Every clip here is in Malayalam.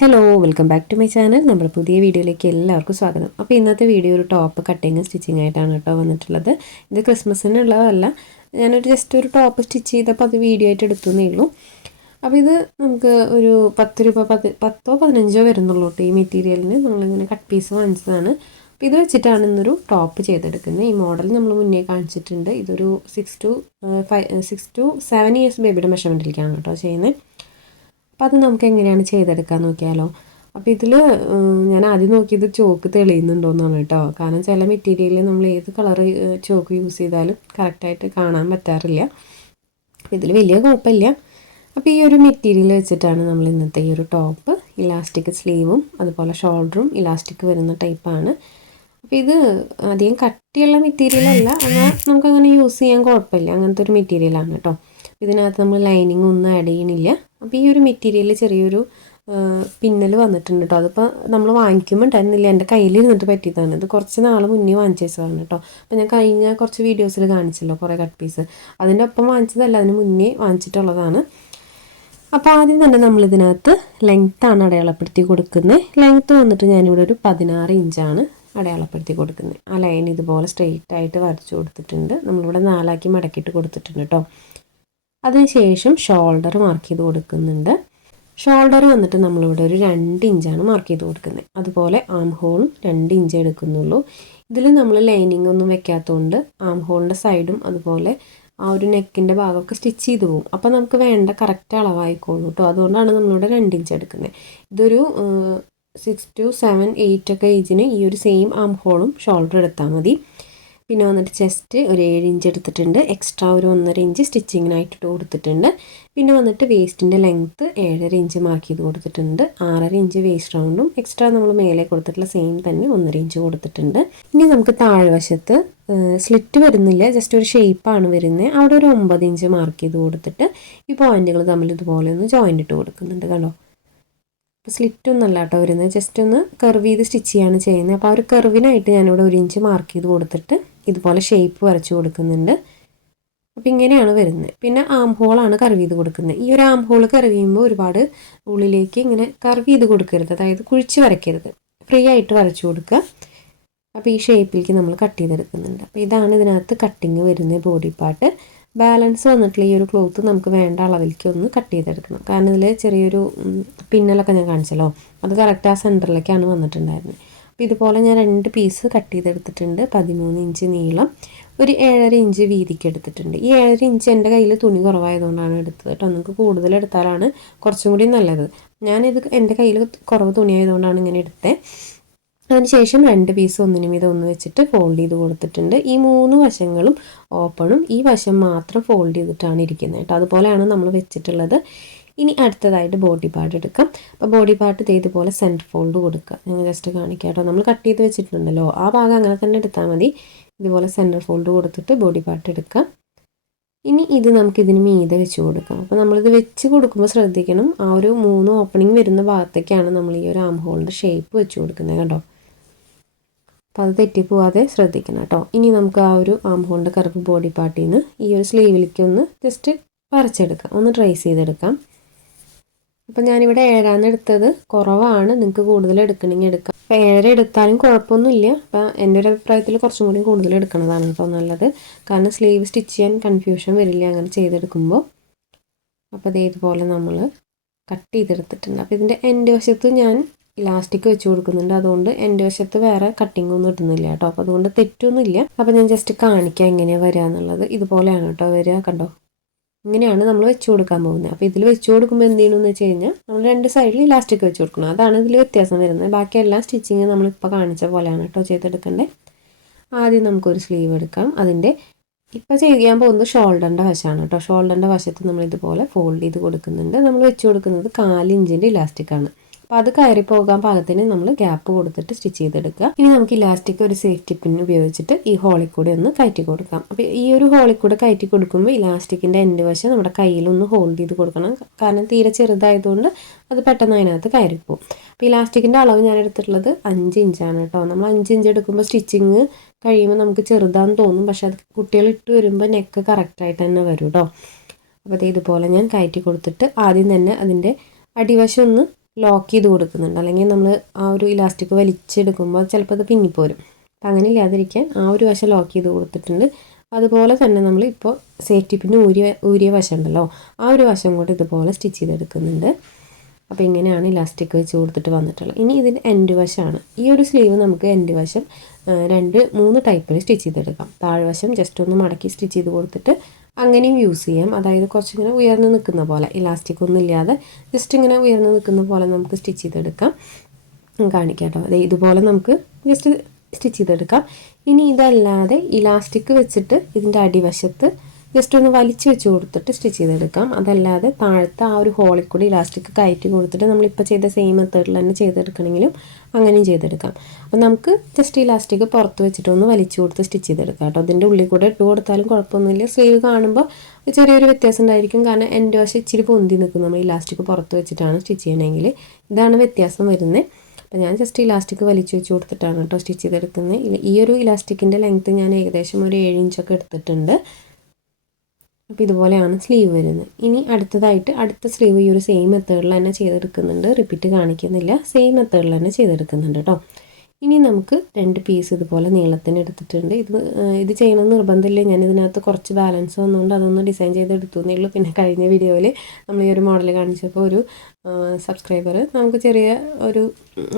Hello welcome back to my channel നമ്മുടെ പുതിയ വീഡിയോയിലേക്ക് എല്ലാവർക്കും സ്വാഗതം. അപ്പോൾ ഇന്നത്തെ വീഡിയോ ഒരു ടോപ്പ് കട്ടിങ്ങും സ്റ്റിച്ചിങ് ആയിട്ടാണ് കേട്ടോ വന്നിട്ടുള്ളത്. ഇത് ക്രിസ്മസിനുള്ളതല്ല ഞാനൊരു ജസ്റ്റ് ഒരു ടോപ്പ് സ്റ്റിച്ച് ചെയ്തപ്പോൾ അത് വീഡിയോ ആയിട്ട് എടുത്തുന്നേ ഉള്ളൂ. അപ്പോൾ ഇത് നമുക്ക് ഒരു പത്ത് രൂപ പത്ത് പത്തോ പതിനഞ്ചോ വരുന്നുള്ളൂ കേട്ടോ ഈ മെറ്റീരിയലിന് നമ്മളിങ്ങനെ കട്ട് പീസ് വാങ്ങിച്ചതാണ്. അപ്പോൾ ഇത് വെച്ചിട്ടാണ് ഇന്നൊരു ടോപ്പ് ചെയ്തെടുക്കുന്നത്. ഈ മോഡൽ നമ്മൾ മുന്നേ കാണിച്ചിട്ടുണ്ട്. ഇതൊരു six to five six to seven years ബേബിയുടെ മെഷർമെന്റിലേക്കാണ് കേട്ടോ ചെയ്യുന്നത്. അപ്പോൾ അത് നമുക്ക് എങ്ങനെയാണ് ചെയ്തെടുക്കാൻ നോക്കിയാലോ? അപ്പോൾ ഇതിൽ ഞാൻ ആദ്യം നോക്കിയത് ചോക്ക് തെളിയുന്നുണ്ടോയെന്നാണ് കേട്ടോ. കാരണം ചില മെറ്റീരിയലിൽ നമ്മൾ ഏത് കളർ ചോക്ക് യൂസ് ചെയ്താലും കറക്റ്റായിട്ട് കാണാൻ പറ്റാറില്ല. അപ്പോൾ ഇതിൽ വലിയ കുഴപ്പമില്ല. അപ്പോൾ ഈ ഒരു മെറ്റീരിയൽ വെച്ചിട്ടാണ് നമ്മൾ ഇന്നത്തെ ഈ ഒരു ടോപ്പ് ഇലാസ്റ്റിക് സ്ലീവും അതുപോലെ ഷോൾഡറും ഇലാസ്റ്റിക് വരുന്ന ടൈപ്പാണ്. അപ്പോൾ ഇത് അധികം കട്ടിയുള്ള മെറ്റീരിയൽ അല്ല. എന്നാൽ നമുക്കങ്ങനെ യൂസ് ചെയ്യാൻ കുഴപ്പമില്ല. അങ്ങനത്തെ ഒരു മെറ്റീരിയലാണ് കേട്ടോ. ഇതിനകത്ത് നമ്മൾ ലൈനിങ് ഒന്നും ആഡ് ചെയ്യണില്ല. അപ്പോൾ ഈ ഒരു മെറ്റീരിയൽ ചെറിയൊരു പിന്നൽ വന്നിട്ടുണ്ട് കേട്ടോ അതിപ്പോൾ നമ്മൾ വാങ്ങിക്കുമ്പോൾ ഉണ്ടായിരുന്നില്ല എന്റെ കയ്യിലിരുന്നിട്ട് പറ്റിയതാണ്. ഇത് കുറച്ച് നാൾ മുന്നേ വാങ്ങിച്ചതാണ് കേട്ടോ അപ്പോൾ ഞാൻ കഴിഞ്ഞ കുറച്ച് വീഡിയോസിൽ കാണിച്ചല്ലോ കുറേ കട്ട് പീസ് അതിന്റെ ഒപ്പം വാങ്ങിച്ചതല്ല അതിന് മുന്നേ വാങ്ങിച്ചിട്ടുള്ളതാണ്. അപ്പോൾ ആദ്യം തന്നെ നമ്മൾ ഇതിനകത്ത് ലെങ്ത്താണ് അടയാളപ്പെടുത്തി കൊടുക്കുന്നത് ലെങ്ത്ത് വന്നിട്ട് ഞാനിവിടെ ഒരു പതിനാറ് ഇഞ്ചാണ് അടയാളപ്പെടുത്തി കൊടുക്കുന്നത് ആ ലൈൻ ഇതുപോലെ സ്ട്രെയിറ്റ് ആയിട്ട് വരച്ചു കൊടുത്തിട്ടുണ്ട്. നമ്മളിവിടെ നാലാക്കി മടക്കിയിട്ട് കൊടുത്തിട്ടുണ്ട് കേട്ടോ അതിനുശേഷം ഷോൾഡർ മാർക്ക് ചെയ്ത് കൊടുക്കുന്നുണ്ട്. ഷോൾഡർ വന്നിട്ട് നമ്മളിവിടെ ഒരു രണ്ട് ഇഞ്ചാണ് മാർക്ക് ചെയ്ത് കൊടുക്കുന്നത്. അതുപോലെ ആം ഹോളും രണ്ട് ഇഞ്ച് എടുക്കുന്നുള്ളൂ. ഇതിൽ നമ്മൾ ലൈനിങ് ഒന്നും വെക്കാത്തതുകൊണ്ട് ആം ഹോളിന്റെ സൈഡും അതുപോലെ ആ ഒരു നെക്കിന്റെ ഭാഗമൊക്കെ സ്റ്റിച്ച് ചെയ്ത് പോകും അപ്പോൾ നമുക്ക് വേണ്ട കറക്റ്റ് അളവായിക്കോളൂ കേട്ടോ അതുകൊണ്ടാണ് നമ്മളിവിടെ രണ്ട് ഇഞ്ച് എടുക്കുന്നത്. ഇതൊരു സിക്സ് ടു സെവൻ എയ്റ്റ് ഒക്കെ ഏജിന് ഈ ഒരു സെയിം ആം ഹോളും ഷോൾഡർ എടുത്താൽ മതി. പിന്നെ വന്നിട്ട് ചെസ്റ്റ് ഒരു ഏഴ് ഇഞ്ച് എടുത്തിട്ടുണ്ട്. എക്സ്ട്രാ ഒരു ഒന്നര ഇഞ്ച് സ്റ്റിച്ചിങ്ങിനായിട്ട് കൊടുത്തിട്ടുണ്ട്. പിന്നെ വന്നിട്ട് വേസ്റ്റിന്റെ ലെങ്ത്ത് ഏഴര ഇഞ്ച് മാർക്ക് ചെയ്ത് കൊടുത്തിട്ടുണ്ട്. ആറര ഇഞ്ച് വേസ്റ്റ് റൗണ്ടും എക്സ്ട്രാ നമ്മൾ മേലെ കൊടുത്തിട്ടുള്ള സെയിം തന്നെ ഒന്നര ഇഞ്ച് കൊടുത്തിട്ടുണ്ട്. ഇനി നമുക്ക് താഴ്വശത്ത് സ്ലിറ്റ് വരുന്നില്ല. ജസ്റ്റ് ഒരു ഷേപ്പാണ് വരുന്നത് അവിടെ ഒരു ഒമ്പത് ഇഞ്ച് മാർക്ക് ചെയ്ത് കൊടുത്തിട്ട് ഈ പോയിന്റുകൾ തമ്മിൽ ഇതുപോലെ ഒന്ന് ജോയിന്റ് ഇട്ട് കൊടുക്കുന്നുണ്ട് കണ്ടോ? അപ്പോൾ സ്ലിറ്റൊന്നും അല്ല കേട്ടോ വരുന്നത്. ജസ്റ്റ് ഒന്ന് കർവ് ചെയ്ത് സ്റ്റിച്ച് ചെയ്യാണ് ചെയ്യുന്നത്. അപ്പോൾ ആ ഒരു കർവിനായിട്ട് ഞാനിവിടെ ഒരു ഇഞ്ച് മാർക്ക് ചെയ്ത് കൊടുത്തിട്ട് ഇതുപോലെ ഷേപ്പ് വരച്ചു കൊടുക്കുന്നുണ്ട്. അപ്പോൾ ഇങ്ങനെയാണ് വരുന്നത് പിന്നെ ആം ഹോളാണ് കർവ് ചെയ്ത് കൊടുക്കുന്നത് ഈ ഒരു ആം ഹോൾ ചെയ്യുമ്പോൾ ഒരുപാട് ഉള്ളിലേക്ക് ഇങ്ങനെ കർവ് ചെയ്ത് കൊടുക്കരുത്. അതായത് കുഴിച്ച് വരയ്ക്കരുത്. ഫ്രീ ആയിട്ട് വരച്ചു കൊടുക്കുക അപ്പോൾ ഈ ഷേപ്പിലേക്ക് നമ്മൾ കട്ട് ചെയ്തെടുക്കുന്നുണ്ട് അപ്പോൾ ഇതാണ് ഇതിനകത്ത് കട്ടിങ് വരുന്നത് ബോഡി പാർട്ട് ബാലൻസ് വന്നിട്ടുള്ള ഈ ഒരു ക്ലോത്ത് നമുക്ക് വേണ്ട അളവിലേക്ക് ഒന്ന് കട്ട് ചെയ്തെടുക്കണം കാരണം ഇതിൽ ചെറിയൊരു പിന്നലൊക്കെ ഞാൻ കാണിച്ചല്ലോ. അത് കറക്റ്റ് ആ സെന്ററിലേക്കാണ് വന്നിട്ടുണ്ടായിരുന്നത് അപ്പോൾ ഇതുപോലെ ഞാൻ രണ്ട് പീസ് കട്ട് ചെയ്തെടുത്തിട്ടുണ്ട്. പതിമൂന്ന് ഇഞ്ച് നീളം ഒരു ഏഴര ഇഞ്ച് വീതിക്ക് എടുത്തിട്ടുണ്ട്. ഈ ഏഴര ഇഞ്ച് എന്റെ കയ്യിൽ തുണി കുറവായതുകൊണ്ടാണ് എടുത്തത് കേട്ടോ. നിങ്ങൾക്ക് കൂടുതൽ എടുത്താലാണ് കുറച്ചും കൂടി നല്ലത്. ഞാനിത് എന്റെ കയ്യിൽ കുറവ് തുണി ആയതുകൊണ്ടാണ് ഇങ്ങനെ എടുത്തത് അതിനുശേഷം രണ്ട് പീസ് ഒന്നിനും ഇത് ഒന്ന് വെച്ചിട്ട് ഫോൾഡ് ചെയ്ത് കൊടുത്തിട്ടുണ്ട്. ഈ മൂന്ന് വശങ്ങളും ഓപ്പണും ഈ വശം മാത്രം ഫോൾഡ് ചെയ്തിട്ടാണ് ഇരിക്കുന്നത് കേട്ടോ. അതുപോലെയാണ് നമ്മൾ വെച്ചിട്ടുള്ളത്. ഇനി അടുത്തതായിട്ട് ബോഡി പാർട്ട് എടുക്കാം. അപ്പോൾ ബോഡി പാർട്ട് ഇതുപോലെ സെന്റർ ഫോൾഡ് കൊടുക്കുക. ഞങ്ങൾ ജസ്റ്റ് കാണിക്കാം കേട്ടോ നമ്മൾ കട്ട് ചെയ്ത് വെച്ചിട്ടുണ്ടല്ലോ. ആ ഭാഗം അങ്ങനെ തന്നെ എടുത്താൽ മതി. ഇതുപോലെ സെന്റർ ഫോൾഡ് കൊടുത്തിട്ട് ബോഡി പാർട്ട് എടുക്കാം. ഇനി ഇത് നമുക്ക് ഇതിന് മീതെ വെച്ച് കൊടുക്കാം. അപ്പോൾ നമ്മളിത് വെച്ച് കൊടുക്കുമ്പോൾ ശ്രദ്ധിക്കണം. ആ ഒരു മൂന്ന് ഓപ്പണിംഗ് വരുന്ന ഭാഗത്തേക്കാണ് നമ്മൾ ഈ ഒരു ആം ഹോളിന്റെ ഷേപ്പ് വെച്ച് കൊടുക്കുന്നത് കേട്ടോ. അപ്പോൾ അത് തെറ്റിപ്പോവാതെ ശ്രദ്ധിക്കണം കേട്ടോ. ഇനി നമുക്ക് ആ ഒരു ആം ഹോളിന്റെ കറുപ്പ് ബോഡി പാർട്ടിൽ നിന്ന് ഈ ഒരു സ്ലീവിലേക്ക് ഒന്ന് ജസ്റ്റ് വരച്ചെടുക്കാം ഒന്ന് ട്രേസ് ചെയ്തെടുക്കാം. അപ്പം ഞാനിവിടെ ഏഴാന്ന് എടുത്തത്. കുറവാണ്. നിങ്ങൾക്ക് കൂടുതൽ എടുക്കണമെങ്കിൽ എടുക്കാം. അപ്പം ഏഴര എടുത്താലും കുഴപ്പമൊന്നുമില്ല. അപ്പം എന്റെ ഒരു അഭിപ്രായത്തിൽ കുറച്ചും കൂടി കൂടുതൽ എടുക്കുന്നതാണ് കേട്ടോ നല്ലത്. കാരണം സ്ലീവ് സ്റ്റിച്ച് ചെയ്യാൻ കൺഫ്യൂഷൻ വരില്ല അങ്ങനെ ചെയ്തെടുക്കുമ്പോൾ അപ്പോൾ അതേ ഇതുപോലെ നമ്മൾ കട്ട് ചെയ്തെടുത്തിട്ടുണ്ട്. അപ്പോൾ ഇതിന്റെ എന്റെ വശത്ത് ഞാൻ ഇലാസ്റ്റിക് വെച്ച് കൊടുക്കുന്നുണ്ട്. അതുകൊണ്ട് എന്റെ വശത്ത് വേറെ കട്ടിംഗ് ഒന്നും ഇടുന്നില്ല കേട്ടോ. അപ്പോൾ അതുകൊണ്ട് തെറ്റൊന്നുമില്ല. അപ്പോൾ ഞാൻ ജസ്റ്റ് കാണിക്കാം എങ്ങനെയാണ് വരിക എന്നുള്ളത് ഇതുപോലെയാണ് കേട്ടോ വരിക കണ്ടോ? ഇങ്ങനെയാണ് നമ്മൾ വെച്ച് കൊടുക്കാൻ പോകുന്നത്. അപ്പോൾ ഇതിൽ വെച്ച് കൊടുക്കുമ്പോൾ എന്ത് ചെയ്യണമെന്ന് വെച്ച് കഴിഞ്ഞാൽ നമ്മൾ രണ്ട് സൈഡിൽ ഇലാസ്റ്റിക് വെച്ച് കൊടുക്കണം. അതാണ് ഇതിൽ വ്യത്യാസം വരുന്നത്. ബാക്കി എല്ലാ സ്റ്റിച്ചിങ് നമ്മളിപ്പോൾ കാണിച്ച പോലെയാണ് കേട്ടോ ചെയ്തെടുക്കേണ്ടത് ആദ്യം നമുക്കൊരു സ്ലീവ് എടുക്കാം. അതിന്റെ ഇപ്പോൾ ചെയ്യാൻ പോകുന്നത് ഷോൾഡറിന്റെ വശമാണ് കേട്ടോ ഷോൾഡറിന്റെ വശത്ത് നമ്മൾ ഇതുപോലെ ഫോൾഡ് ചെയ്ത് കൊടുക്കുന്നുണ്ട്. നമ്മൾ വെച്ച് കൊടുക്കുന്നത് കാലിഞ്ചിന്റെ ഇലാസ്റ്റിക്കാണ് അപ്പോൾ അത് കയറി പോകാൻ പാകത്തിന് നമ്മൾ ഗ്യാപ്പ് കൊടുത്തിട്ട് സ്റ്റിച്ച് ചെയ്തെടുക്കുക. ഇനി നമുക്ക് ഇലാസ്റ്റിക് ഒരു സേഫ്റ്റി പിൻ ഉപയോഗിച്ചിട്ട് ഈ ഹോളിൽ കൂടെ ഒന്ന് കയറ്റി കൊടുക്കാം. അപ്പോൾ ഈ ഒരു ഹോളിൽ കൂടെ കയറ്റി കൊടുക്കുമ്പോൾ ഇലാസ്റ്റിക്കിന്റെ എന്റെ വശം നമ്മുടെ കയ്യിൽ ഒന്ന് ഹോൾഡ് ചെയ്ത് കൊടുക്കണം. കാരണം തീരെ ചെറുതായതുകൊണ്ട് അത് പെട്ടെന്ന് അതിനകത്ത് കയറിപ്പോവും. അപ്പോൾ ഇലാസ്റ്റിക്കിന്റെ അളവ് ഞാൻ എടുത്തിട്ടുള്ളത് അഞ്ച് ഇഞ്ചാണ് കേട്ടോ. നമ്മൾ അഞ്ച് ഇഞ്ച് എടുക്കുമ്പോൾ സ്റ്റിച്ചിങ് കഴിയുമ്പോൾ നമുക്ക് ചെറുതാന്ന് തോന്നും. പക്ഷെ അത് കുട്ടികൾ ഇട്ട് വരുമ്പോൾ നെക്ക് കറക്റ്റായിട്ട് തന്നെ വരും കേട്ടോ. അപ്പോൾ ഇതുപോലെ ഞാൻ കയറ്റി കൊടുത്തിട്ട് ആദ്യം തന്നെ അതിന്റെ അടിവശം ഒന്ന് ലോക്ക് ചെയ്ത് കൊടുക്കുന്നുണ്ട്. അല്ലെങ്കിൽ നമ്മൾ ആ ഒരു ഇലാസ്റ്റിക് വലിച്ചെടുക്കുമ്പോൾ ചിലപ്പോൾ അത് പിന്നിപ്പോരും. അപ്പം അങ്ങനെ ഇല്ലാതിരിക്കാൻ ആ ഒരു വശം ലോക്ക് ചെയ്ത് കൊടുത്തിട്ടുണ്ട്. അതുപോലെ തന്നെ നമ്മൾ ഇപ്പോൾ സേഫ്റ്റി പിന്ന് ഊരിയ ഊരിയ വശം ഉണ്ടല്ലോ ആ ഒരു വശം കൂടെ ഇതുപോലെ സ്റ്റിച്ച് ചെയ്തെടുക്കുന്നുണ്ട്. അപ്പോൾ ഇങ്ങനെയാണ് ഇലാസ്റ്റിക് വെച്ച് കൊടുത്തിട്ട് വന്നിട്ടുള്ളത്. ഇനി ഇതിന്റെ എൻഡ് വശമാണ് ഈ ഒരു സ്ലീവ് നമുക്ക് എൻഡ് വശം രണ്ട് മൂന്ന് ടൈപ്പിൽ സ്റ്റിച്ച് ചെയ്തെടുക്കാം. താഴ്വശം ജസ്റ്റ് ഒന്ന് മടക്കി സ്റ്റിച്ച് ചെയ്ത് കൊടുത്തിട്ട് അങ്ങനെയും യൂസ് ചെയ്യാം. അതായത് കുറച്ചിങ്ങനെ ഉയർന്ന് നിൽക്കുന്ന പോലെ ഇലാസ്റ്റിക് ഒന്നും ഇല്ലാതെ ജസ്റ്റ് ഇങ്ങനെ ഉയർന്ന് നിൽക്കുന്ന പോലെ നമുക്ക് സ്റ്റിച്ച് ചെയ്തെടുക്കാം. കാണിക്കാം കേട്ടോ അതെ ഇതുപോലെ നമുക്ക് ജസ്റ്റ് സ്റ്റിച്ച് ചെയ്തെടുക്കാം. ഇനി ഇതല്ലാതെ ഇലാസ്റ്റിക് വെച്ചിട്ട് ഇതിന്റെ അടിവശത്ത് ജസ്റ്റ് ഒന്ന് വലിച്ചു വെച്ച് കൊടുത്തിട്ട് സ്റ്റിച്ച് ചെയ്തെടുക്കാം. അതല്ലാതെ താഴത്തെ ആ ഒരു ഹോളിൽ കൂടി ഇലാസ്റ്റിക് കയറ്റി കൊടുത്തിട്ട് നമ്മളിപ്പോൾ ചെയ്ത സെയിം മെത്തേഡിൽ തന്നെ ചെയ്തെടുക്കണമെങ്കിലും അങ്ങനെയും ചെയ്തെടുക്കാം. അപ്പോൾ നമുക്ക് ജസ്റ്റ് ഇലാസ്റ്റിക് പുറത്ത് വെച്ചിട്ട് ഒന്ന് വലിച്ചു കൊടുത്ത് സ്റ്റിച്ച് ചെയ്തെടുക്കാം കേട്ടോ. അതിന്റെ ഉള്ളിൽ കൂടെ ഇട്ട് കൊടുത്താലും കുഴപ്പമൊന്നുമില്ല. സ്ലീവ് കാണുമ്പോൾ ചെറിയൊരു വ്യത്യാസം ഉണ്ടായിരിക്കും. കാരണം എന്റെ വശം ഇച്ചിരി പൊന്തി നിൽക്കും നമ്മൾ ഇലാസ്റ്റിക് പുറത്ത് വെച്ചിട്ടാണ് സ്റ്റിച്ച് ചെയ്യണമെങ്കിൽ. ഇതാണ് വ്യത്യാസം വരുന്നത്. അപ്പോൾ ഞാൻ ജസ്റ്റ് ഇലാസ്റ്റിക് വലിച്ചു വെച്ച് കൊടുത്തിട്ടാണ് കേട്ടോ സ്റ്റിച്ച് ചെയ്തെടുക്കുന്നത്. ഈ ഒരു ഇലാസ്റ്റിക്കിന്റെ ലെങ്ത്ത് ഞാൻ ഏകദേശം ഒരു ഏഴ് ഇഞ്ചൊക്കെ എടുത്തിട്ടുണ്ട്. അപ്പോൾ ഇതുപോലെയാണ് സ്ലീവ് വരുന്നത്. ഇനി അടുത്തതായിട്ട് അടുത്ത സ്ലീവ് ഈ ഒരു സെയിം മെത്തേഡിൽ തന്നെ ചെയ്തെടുക്കുന്നുണ്ട്. റിപ്പീറ്റ് കാണിക്കുന്നില്ല. സെയിം മെത്തേഡിൽ തന്നെ ചെയ്തെടുക്കുന്നുണ്ട് കേട്ടോ ഇനി നമുക്ക് രണ്ട് പീസ് ഇതുപോലെ നീളത്തിന് എടുത്തിട്ടുണ്ട്. ഇത് ഇത് ചെയ്യണമെന്ന് നിർബന്ധമില്ല. ഞാൻ ഇതിനകത്ത് കുറച്ച് ബാലൻസ് വന്നുകൊണ്ട് അതൊന്ന് ഡിസൈൻ ചെയ്തെടുത്തു എന്നേ പിന്നെ കഴിഞ്ഞ വീഡിയോയിൽ നമ്മൾ ഈ ഒരു മോഡൽ കാണിച്ചപ്പോൾ ഒരു സബ്സ്ക്രൈബർ നമുക്ക് ചെറിയ ഒരു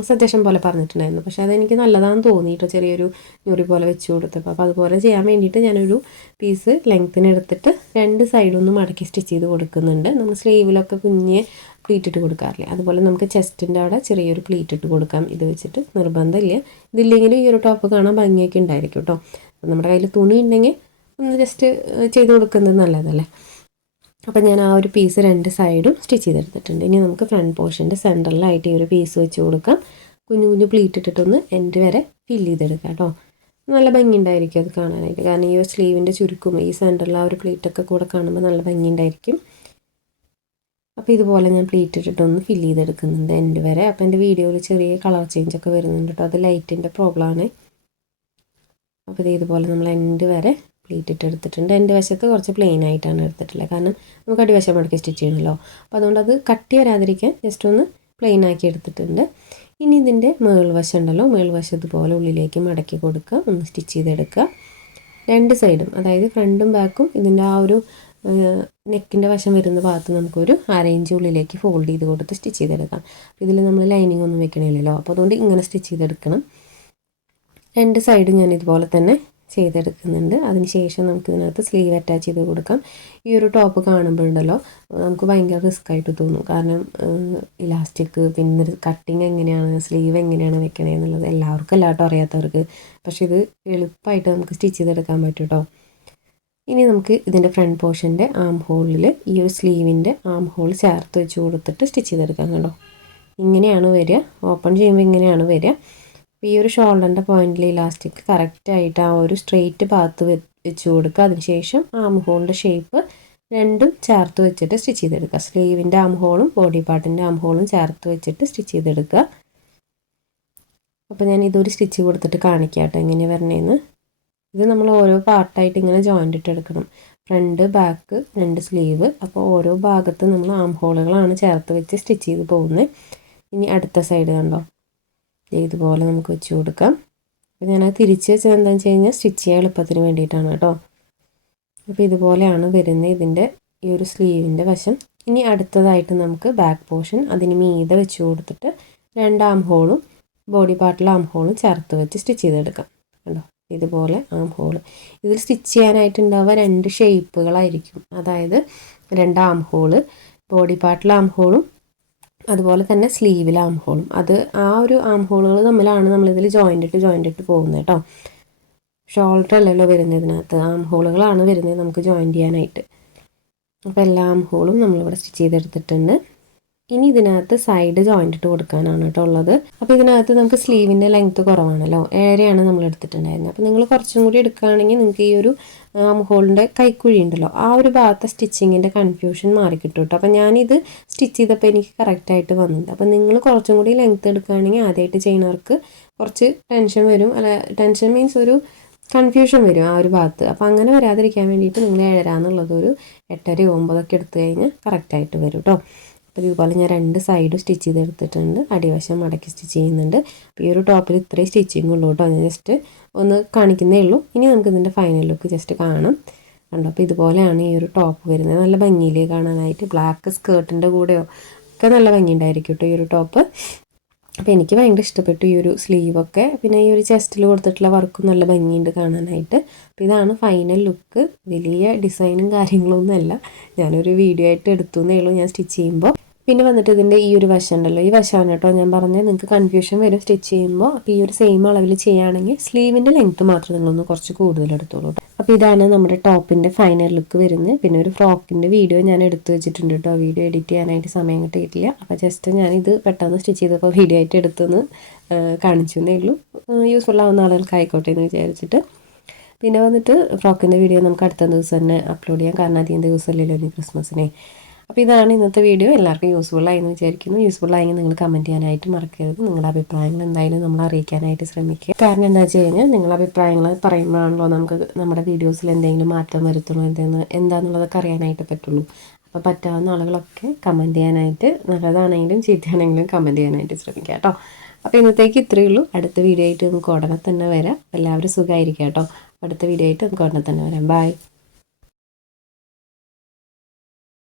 സജഷൻ പോലെ പറഞ്ഞിട്ടുണ്ടായിരുന്നു. പക്ഷേ അതെനിക്ക് നല്ലതാണെന്ന് തോന്നിയിട്ടോ ചെറിയൊരു ഞൊറി പോലെ വെച്ച് കൊടുത്തപ്പോൾ അപ്പോൾ അതുപോലെ ചെയ്യാൻ വേണ്ടിയിട്ട് ഞാനൊരു പീസ് ലെങ്ത്തിന് എടുത്തിട്ട് രണ്ട് സൈഡൊന്നും മടക്കി സ്റ്റിച്ച് ചെയ്ത് കൊടുക്കുന്നുണ്ട്. നമ്മൾ സ്ലീവിലൊക്കെ കുഞ്ഞ് പ്ലീറ്റ് ഇട്ട് കൊടുക്കാറില്ല? അതുപോലെ നമുക്ക് ചെസ്റ്റിന്റെ അവിടെ ചെറിയൊരു പ്ലീറ്റ് ഇട്ട് കൊടുക്കാം. ഇത് വെച്ചിട്ട് നിർബന്ധമില്ല. ഇതില്ലെങ്കിലും ഈ ഒരു ടോപ്പ് കാണാൻ ഭംഗിയൊക്കെ ഉണ്ടായിരിക്കും കേട്ടോ. നമ്മുടെ കയ്യിൽ തുണി ഉണ്ടെങ്കിൽ ഒന്ന് ജസ്റ്റ് ചെയ്ത് കൊടുക്കുന്നത് നല്ലതല്ലേ? അപ്പം ഞാൻ ആ ഒരു പീസ് രണ്ട് സൈഡും സ്റ്റിച്ച് ചെയ്തെടുത്തിട്ടുണ്ട്. ഇനി നമുക്ക് ഫ്രണ്ട് പോർഷന്റെ സെന്ററിലായിട്ട് ഈ ഒരു പീസ് വെച്ച് കൊടുക്കാം. കുഞ്ഞു കുഞ്ഞു പ്ലീറ്റ് ഇട്ടിട്ടൊന്ന് എൻഡ് വരെ ഫില്ല് ചെയ്തെടുക്കാം കേട്ടോ. നല്ല ഭംഗി ഉണ്ടായിരിക്കും അത് കാണാനായിട്ട്. കാരണം ഈ സ്ലീവിന്റെ ചുരുക്കും ഈ സെന്ററിൽ ആ ഒരു പ്ലീറ്റൊക്കെ കൂടെ കാണുമ്പോൾ നല്ല ഭംഗി ഉണ്ടായിരിക്കും. അപ്പോൾ ഇതുപോലെ ഞാൻ പ്ലീറ്റ് ഇട്ടിട്ടൊന്ന് ഫില്ല് ചെയ്തെടുക്കുന്നുണ്ട് എൻഡ് വരെ. അപ്പോൾ എന്റെ വീഡിയോയിൽ ചെറിയ കളർ ചേഞ്ച് ഒക്കെ വരുന്നുണ്ട് കേട്ടോ. അത് ലൈറ്റിന്റെ പ്രോബ്ലമാണ് അപ്പോൾ ഇത് ഇതുപോലെ നമ്മൾ എൻഡ് വരെ പ്ലീറ്റ് ഇട്ട് എടുത്തിട്ടുണ്ട്. എന്റെ വശത്ത് കുറച്ച് പ്ലെയിൻ ആയിട്ടാണ് എടുത്തിട്ടുള്ളത്. കാരണം നമുക്ക് അടിവശം മടക്കി സ്റ്റിച്ച് ചെയ്യണമല്ലോ. അപ്പോൾ അതുകൊണ്ട് അത് കട്ടി വരാതിരിക്കാൻ ജസ്റ്റ് ഒന്ന് പ്ലെയിൻ ആക്കി എടുത്തിട്ടുണ്ട്. ഇനി ഇതിന്റെ മേൾവശം ഉണ്ടല്ലോ. മേൾവശം ഇതുപോലെ ഉള്ളിലേക്ക് മടക്കി കൊടുക്കുക. ഒന്ന് സ്റ്റിച്ച് ചെയ്തെടുക്കുക. രണ്ട് സൈഡും അതായത് ഫ്രണ്ടും ബാക്കും ഇതിന്റെ ആ ഒരു നെക്കിന്റെ വശം വരുന്ന ഭാഗത്ത് നമുക്കൊരു അരയിഞ്ച് ഉള്ളിലേക്ക് ഫോൾഡ് ചെയ്ത് കൊടുത്ത് സ്റ്റിച്ച് ചെയ്തെടുക്കാം. ഇതിൽ നമ്മൾ ലൈനിങ് ഒന്നും വെക്കണില്ലല്ലോ. അപ്പോൾ അതുകൊണ്ട് ഇങ്ങനെ സ്റ്റിച്ച് ചെയ്തെടുക്കണം. രണ്ട് സൈഡും ഞാൻ ഇതുപോലെ തന്നെ ചെയ്തെടുക്കുന്നുണ്ട്. അതിനുശേഷം നമുക്ക് ഇതിനകത്ത് സ്ലീവ് അറ്റാച്ച് ചെയ്ത് കൊടുക്കാം. ഈ ഒരു ടോപ്പ് കാണുമ്പോഴുണ്ടല്ലോ നമുക്ക് ഭയങ്കര റിസ്ക് ആയിട്ട് തോന്നും. കാരണം ഇലാസ്റ്റിക് പിന്നെ കട്ടിങ് എങ്ങനെയാണ് സ്ലീവ് എങ്ങനെയാണ് വെക്കണേ എന്നുള്ളത് എല്ലാവർക്കും എല്ലാവർക്കും അറിയാത്തവർക്ക്. പക്ഷേ ഇത് എളുപ്പമായിട്ട് നമുക്ക് സ്റ്റിച്ച് ചെയ്തെടുക്കാൻ പറ്റും കേട്ടോ ഇനി നമുക്ക് ഇതിന്റെ ഫ്രണ്ട് പോർഷന്റെ ആം ഹോളിൽ ഈ ഒരു സ്ലീവിന്റെ ആം ഹോൾ ചേർത്ത് വെച്ച് കൊടുത്തിട്ട് സ്റ്റിച്ച് ചെയ്തെടുക്കാം കേട്ടോ ഇങ്ങനെയാണ് വരിക. ഓപ്പൺ ചെയ്യുമ്പോൾ ഇങ്ങനെയാണ് വരിക. അപ്പോൾ ഈ ഒരു ഷോൾഡറിന്റെ പോയിന്റിൽ ഇലാസ്റ്റിക് കറക്റ്റായിട്ട് ആ ഒരു സ്ട്രെയിറ്റ് ഭാഗത്ത് വെച്ച് കൊടുക്കുക. അതിനുശേഷം ആം ഹോളിന്റെ ഷേപ്പ് രണ്ടും ചേർത്ത് വെച്ചിട്ട് സ്റ്റിച്ച് ചെയ്തെടുക്കുക. സ്ലീവിന്റെ ആം ഹോളും ബോഡി പാർട്ടിന്റെ ആം ഹോളും ചേർത്ത് വെച്ചിട്ട് സ്റ്റിച്ച് ചെയ്തെടുക്കുക. അപ്പോൾ ഞാൻ ഇതൊരു സ്റ്റിച്ച് കൊടുത്തിട്ട് കാണിക്കാം കേട്ടോ. എങ്ങനെയാണ് വരണേന്ന്. ഇത് നമ്മൾ ഓരോ പാർട്ടായിട്ട് ഇങ്ങനെ ജോയിന്റ് ഇട്ട് എടുക്കണം. ഫ്രണ്ട് ബാക്ക് രണ്ട് സ്ലീവ് അപ്പോൾ ഓരോ ഭാഗത്ത് നമ്മൾ ആം ഹോളുകളാണ് ചേർത്ത് വെച്ച് സ്റ്റിച്ച് ചെയ്ത് പോകുന്നത് ഇനി അടുത്ത സൈഡ് കണ്ടോ? ഇതുപോലെ നമുക്ക് വെച്ച് കൊടുക്കാം. അപ്പോൾ ഞാനത് തിരിച്ച് വെച്ചത് എന്താണെന്ന് വെച്ച് കഴിഞ്ഞാൽ സ്റ്റിച്ച് ചെയ്യാൻ എളുപ്പത്തിന് വേണ്ടിയിട്ടാണ് കേട്ടോ. അപ്പോൾ ഇതുപോലെയാണ് വരുന്നത് ഇതിന്റെ ഈ ഒരു സ്ലീവിന്റെ വശം. ഇനി അടുത്തതായിട്ട് നമുക്ക് ബാക്ക് പോർഷൻ അതിന് മീതെ വെച്ച് കൊടുത്തിട്ട് രണ്ട് ഹോളും ബോഡി പാർട്ടിലെ ആം ഹോളും ചേർത്ത് വെച്ച് സ്റ്റിച്ച് ചെയ്തെടുക്കാം. കണ്ടോ? ഇതുപോലെ ആം ഹോൾ ഇതിൽ സ്റ്റിച്ച് ചെയ്യാനായിട്ടുണ്ടാവുക രണ്ട് ഷേപ്പുകളായിരിക്കും അതായത് രണ്ട് ആം ഹോൾ ബോഡി പാർട്ടിൽ ആം ഹോളും അതുപോലെ തന്നെ സ്ലീവിൽ ആം ഹോളും അത് ആ ഒരു ആം ഹോളുകൾ തമ്മിലാണ് നമ്മളിതിൽ ജോയിന്റ് ഇട്ട് ജോയിന്റ് ഇട്ട് പോകുന്നത് കേട്ടോ. ഷോൾഡർ അല്ലല്ലോ വരുന്നത് ഇതിനകത്ത്. ആം ഹോളുകളാണ് വരുന്നത് നമുക്ക് ജോയിൻ ചെയ്യാനായിട്ട്. അപ്പോൾ എല്ലാ ആം ഹോളും നമ്മളിവിടെ സ്റ്റിച്ച് ചെയ്തെടുത്തിട്ടുണ്ട്. ഇനി ഇതിനകത്ത് സൈഡ് ജോയിന്റ് ഇട്ട് കൊടുക്കാനാണ് കേട്ടോ ഉള്ളത്. അപ്പോൾ ഇതിനകത്ത് നമുക്ക് സ്ലീവിന്റെ ലെങ്ത്ത് കുറവാണല്ലോ. ഏഴരയാണ് നമ്മൾ എടുത്തിട്ടുണ്ടായിരുന്നത്. അപ്പോൾ നിങ്ങൾ കുറച്ചും കൂടി എടുക്കുകയാണെങ്കിൽ നിങ്ങൾക്ക് ഈ ഒരു ഹോളിന്റെ കൈക്കുഴി ഉണ്ടല്ലോ. ആ ഒരു ഭാഗത്തെ സ്റ്റിച്ചിങ്ങിന്റെ കൺഫ്യൂഷൻ മാറിക്കിട്ടും കേട്ടോ അപ്പോൾ ഞാനിത് സ്റ്റിച്ച് ചെയ്തപ്പോൾ എനിക്ക് കറക്റ്റായിട്ട് വന്നിട്ടുണ്ട്. അപ്പോൾ നിങ്ങൾ കുറച്ചും കൂടി ലെങ്ത്ത് എടുക്കുകയാണെങ്കിൽ ആദ്യമായിട്ട് ചെയ്യുന്നവർക്ക് കുറച്ച് ടെൻഷൻ വരും. അല്ല ടെൻഷൻ മീൻസ് ഒരു കൺഫ്യൂഷൻ വരും ആ ഒരു ഭാഗത്ത്. അപ്പോൾ അങ്ങനെ വരാതിരിക്കാൻ വേണ്ടിയിട്ട് നിങ്ങൾ ഏഴര എന്നുള്ളത് ഒരു എട്ടര ഒമ്പതൊക്കെ എടുത്തു കഴിഞ്ഞാൽ കറക്റ്റായിട്ട് വരും കേട്ടോ അപ്പോൾ ഇതുപോലെ ഞാൻ രണ്ട് സൈഡും സ്റ്റിച്ച് ചെയ്തെടുത്തിട്ടുണ്ട്. അടിവശം മടക്കി സ്റ്റിച്ച് ചെയ്യുന്നുണ്ട്. അപ്പോൾ ഈ ഒരു ടോപ്പിൽ ഇത്രയും സ്റ്റിച്ചിങ് ഉള്ളൂ കേട്ടോ. ഞാൻ ജസ്റ്റ് ഒന്ന് കാണിക്കുന്നേ ഉള്ളൂ. ഇനി നമുക്ക് ഇതിന്റെ ഫൈനൽ ലുക്ക് ജസ്റ്റ് കാണാം. കണ്ടോ? അപ്പോൾ ഇതുപോലെയാണ് ഈ ഒരു ടോപ്പ് വരുന്നത്. നല്ല ഭംഗിയിൽ കാണാനായിട്ട്. ബ്ലാക്ക് സ്കേർട്ടിന്റെ കൂടെയോ ഒക്കെ നല്ല ഭംഗിയുണ്ടായിരിക്കും കേട്ടോ ഈ ഒരു ടോപ്പ് അപ്പോൾ എനിക്ക് ഭയങ്കര ഇഷ്ടപ്പെട്ടു ഈ ഒരു സ്ലീവൊക്കെ പിന്നെ ഈ ഒരു ചെസ്റ്റിൽ കൊടുത്തിട്ടുള്ള വർക്കും നല്ല ഭംഗിയുണ്ട് കാണാനായിട്ട്. അപ്പോൾ ഇതാണ് ഫൈനൽ ലുക്ക് വലിയ ഡിസൈനും കാര്യങ്ങളൊന്നുമല്ല. ഞാനൊരു വീഡിയോ ആയിട്ട് എടുത്തു എന്നേ ഉള്ളൂ ഞാൻ സ്റ്റിച്ച് ചെയ്യുമ്പോൾ പിന്നെ വന്നിട്ട് ഇതിന്റെ ഈ ഒരു വശം ഉണ്ടല്ലോ ഈ വശമാണ് കേട്ടോ ഞാൻ പറഞ്ഞത്. നിങ്ങൾക്ക് കൺഫ്യൂഷൻ വരും. സ്റ്റിച്ച് ചെയ്യുമ്പോൾ അപ്പോൾ ഈ ഒരു സെയിം അളവിൽ ചെയ്യുകയാണെങ്കിൽ സ്ലീവിന്റെ ലെങ്ത് മാത്രം നിങ്ങളൊന്ന് കുറച്ച് കൂടുതൽ എടുത്തോളൂ അപ്പോൾ ഇതാണ് നമ്മുടെ ടോപ്പിന്റെ ഫൈനൽ ലുക്ക് വരുന്നത്. പിന്നെ ഒരു ഫ്രോക്കിന്റെ വീഡിയോ ഞാൻ എടുത്തു വെച്ചിട്ടുണ്ട് കേട്ടോ വീഡിയോ എഡിറ്റ് ചെയ്യാനായിട്ട് സമയം കിട്ടിയിട്ടില്ല. അപ്പോൾ ജസ്റ്റ് ഞാനിത് പെട്ടെന്ന് സ്റ്റിച്ച് ചെയ്തപ്പോൾ വീഡിയോ ആയിട്ട് എടുത്തൊന്ന് കാണിച്ചു എന്നേ ഉള്ളൂ. യൂസ്ഫുൾ ആവുന്ന ആളുകൾക്ക് ആയിക്കോട്ടെ എന്ന് വിചാരിച്ചിട്ട്. പിന്നെ വന്നിട്ട് ഫ്രോക്കിന്റെ വീഡിയോ നമുക്ക് അടുത്ത ദിവസം തന്നെ അപ്ലോഡ് ചെയ്യാം. കാരണം അധികം ദിവസമല്ലല്ലോ ഇനി ക്രിസ്മസിനെ അപ്പോൾ ഇതാണ് ഇന്നത്തെ വീഡിയോ എല്ലാവർക്കും യൂസ്ഫുൾ ആയി എന്ന് വിചാരിക്കുന്നു. യൂസ്ഫുൾ ആയെങ്കിൽ നിങ്ങൾ കമന്റ് ചെയ്യാനായിട്ട് മറക്കരുത്. നിങ്ങളുടെ അഭിപ്രായങ്ങൾ എന്തായാലും നമ്മൾ അറിയിക്കാനായിട്ട് ശ്രമിക്കുക. കാരണം എന്താ വെച്ച് കഴിഞ്ഞാൽ നിങ്ങളുടെ അഭിപ്രായങ്ങൾ പറയുമ്പോഴാണല്ലോ നമുക്ക് നമ്മുടെ വീഡിയോസിൽ എന്തെങ്കിലും മാറ്റം വരുത്തണോ എന്തെന്ന് എന്താണെന്നുള്ളതൊക്കെ അറിയാനായിട്ട് പറ്റുള്ളൂ. അപ്പോൾ പറ്റാവുന്ന ആളുകളൊക്കെ കമന്റ് ചെയ്യാനായിട്ട് നല്ലതാണെങ്കിലും ചീത്തയാണെങ്കിലും കമന്റ് ചെയ്യാനായിട്ട് ശ്രമിക്കുക കേട്ടോ. അപ്പോൾ ഇന്നത്തേക്ക് ഇത്രയേ ഉള്ളൂ. അടുത്ത വീഡിയോ ആയിട്ട് നമുക്ക് ഉടനെ തന്നെ വരാം. എല്ലാവരും സുഖമായിരിക്കാം കേട്ടോ. അടുത്ത വീഡിയോ ആയിട്ട് നമുക്ക് ഉടനെ തന്നെ വരാം. ബൈ